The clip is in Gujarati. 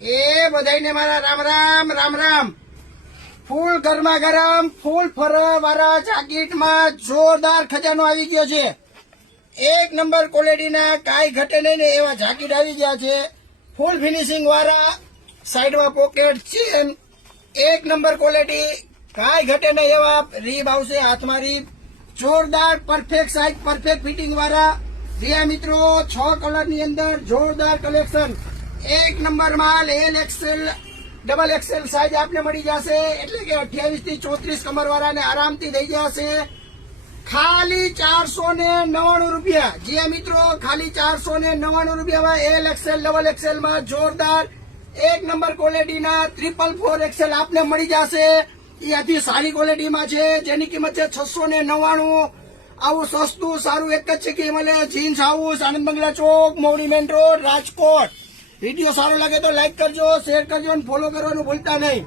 એ બધાઈને મારા રામ રામ રામ રામ. ફૂલ ગરમા ગરમ ફૂલ ફરવા વાળા જાકીટમાં જોરદાર ખજાનો આવી ગયો છે. એક નંબર ક્વોલિટીના કાંઈ ઘટે નહીં ને એવા જાકીટ આવી ગયા છે. ફૂલ ફિનિશિંગ વાળા, સાઈડમાં પોકેટ, ચેન, એક નંબર ક્વોલિટી, કાંઈ ઘટે નહીં એવા રીબ આવશે, હાથમાં રીબ, જોરદાર પરફેક્ટ સાઈઝ પરફેક્ટ ફિટિંગ વાળા. જે મિત્રો 6 કલરની અંદર જોરદાર કલેક્શન, એક નંબર માલ. L XL double XL size આપને મળી જશે, એટલે કે 28 થી 34 કમર વાળાને આરામથી થઈ જશે. ખાલી 499 રૂપિયા. જે મિત્રો ખાલી 499 રૂપિયામાં એલ એક્સેલ ડબલ એક્સેલ માં જોરદાર એક નંબર ક્વોલિટીના 444 એક્સેલ આપને મળી જશે. એ અતિ સારી ક્વોલિટીમાં છે, જેની કિંમત છે 699. આવું સસ્તું સારું એક જ છે કે મળે. જીન્સ હાઉસ, આનંદ બંગલા ચોક, મોવડી મેન રોડ, રાજકોટ. વિડીયો સારો લાગે તો લાઈક કરજો, શેર કરજો અને ફોલો કરવાનું ભૂલતા નહીં.